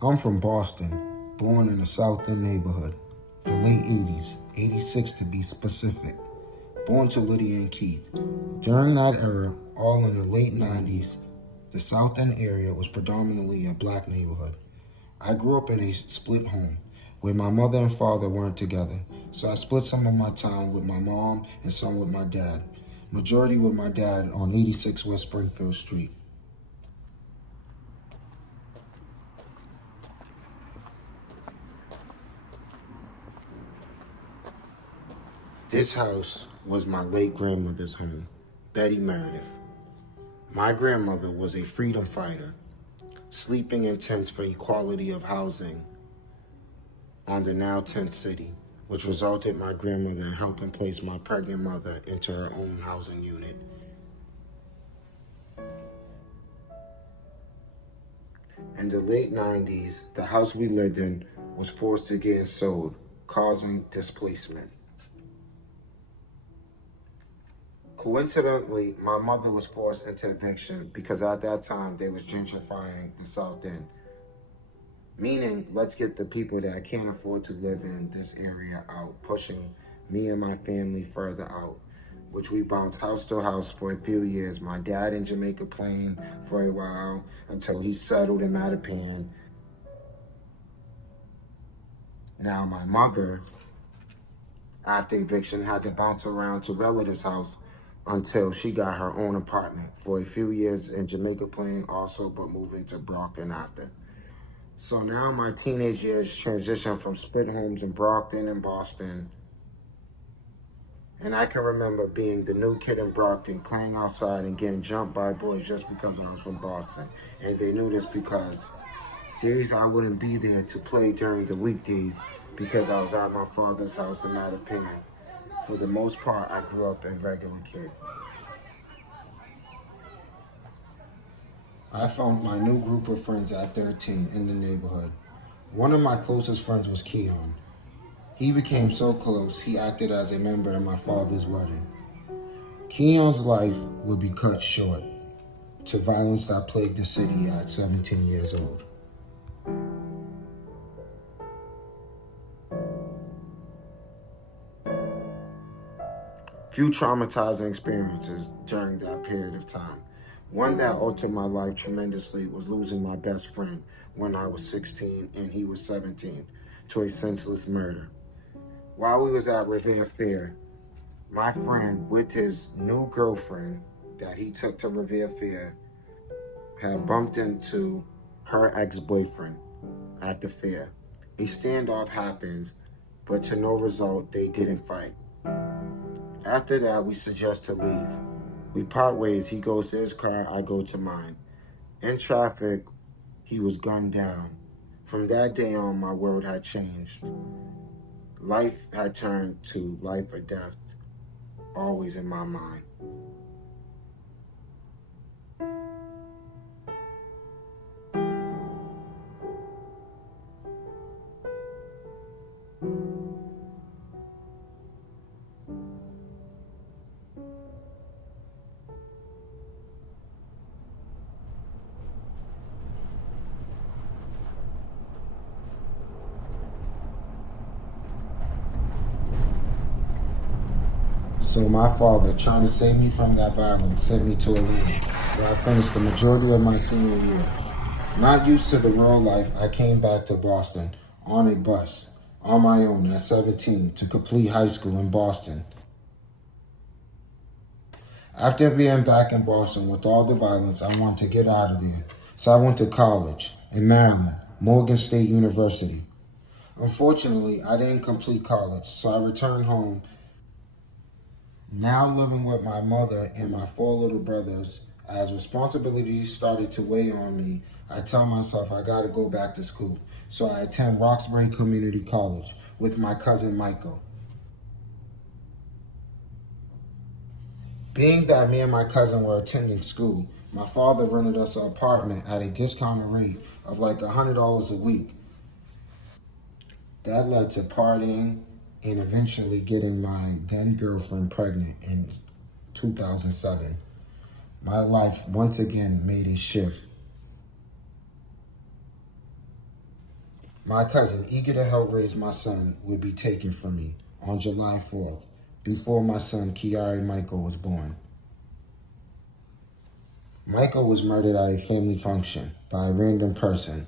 I'm from Boston, born in the South End neighborhood, the late 80s, 86 to be specific, born to Lydia and Keith. During that era, all in the late 90s, the South End area was predominantly a black neighborhood. I grew up in a split home where my mother and father weren't together, so I split some of my time with my mom and some with my dad. Majority with my dad on 86 West Springfield Street. This house was my late grandmother's home, Betty Meredith. My grandmother was a freedom fighter, sleeping in tents for equality of housing on the now tent city, which resulted in my grandmother helping place my pregnant mother into her own housing unit. In the late 90s, the house we lived in was forced to get sold, causing displacement. Coincidentally, my mother was forced into eviction because at that time they was gentrifying the South End. Meaning, let's get the people that can't afford to live in this area out, pushing me and my family further out, which we bounced house to house for a few years. My dad in Jamaica Plain for a while until he settled in Mattapan. Now my mother, after eviction, had to bounce around to relatives' house until she got her own apartment for a few years in Jamaica Plain also, but moving to Brockton after. So now my teenage years transitioned from split homes in Brockton and Boston. And I can remember being the new kid in Brockton, playing outside and getting jumped by boys just because I was from Boston. And they knew this because days I wouldn't be there to play during the weekdays because I was at my father's house in Mattapan. For the most part, I grew up a regular kid. I found my new group of friends at 13 in the neighborhood. One of my closest friends was Keon. He became so close, he acted as a member at my father's wedding. Keon's life would be cut short to violence that plagued the city at 17 years old. Few traumatizing experiences during that period of time. One that altered my life tremendously was losing my best friend when I was 16 and he was 17 to a senseless murder. While we was at Revere Fair, my friend with his new girlfriend that he took to Revere Fair had bumped into her ex-boyfriend at the fair. A standoff happens, but to no result, they didn't fight. After that, we suggest to leave. We part ways. He goes to his car, I go to mine. In traffic, he was gunned down. From that day on, my world had changed. Life had turned to life or death, always in my mind. So my father, trying to save me from that violence, sent me to Atlanta, where I finished the majority of my senior year. Not used to the real life, I came back to Boston on a bus, on my own at 17, to complete high school in Boston. After being back in Boston with all the violence, I wanted to get out of there. So I went to college in Maryland, Morgan State University. Unfortunately, I didn't complete college, so I returned home. Now living with my mother and my four little brothers, as responsibilities started to weigh on me, I tell myself I gotta go back to school. So I attend Roxbury Community College with my cousin Michael. Being that me and my cousin were attending school, my father rented us an apartment at a discounted rate of like $100 a week. That led to partying and eventually getting my then girlfriend pregnant in 2007. My life once again made a shift. My cousin, eager to help raise my son, would be taken from me on July 4th, before my son Kiari Michael was born. Michael was murdered at a family function by a random person.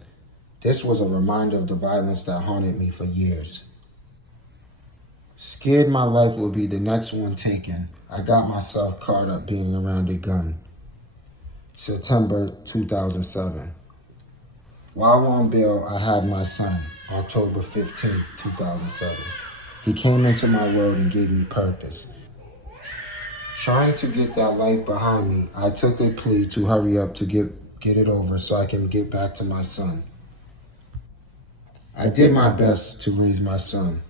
This was a reminder of the violence that haunted me for years. Scared my life would be the next one taken, I got myself caught up being around a gun. September 2007. While on bail, I had my son, October 15th, 2007. He came into my world and gave me purpose. Trying to get that life behind me, I took a plea to hurry up to get it over so I can get back to my son. I did my best to raise my son.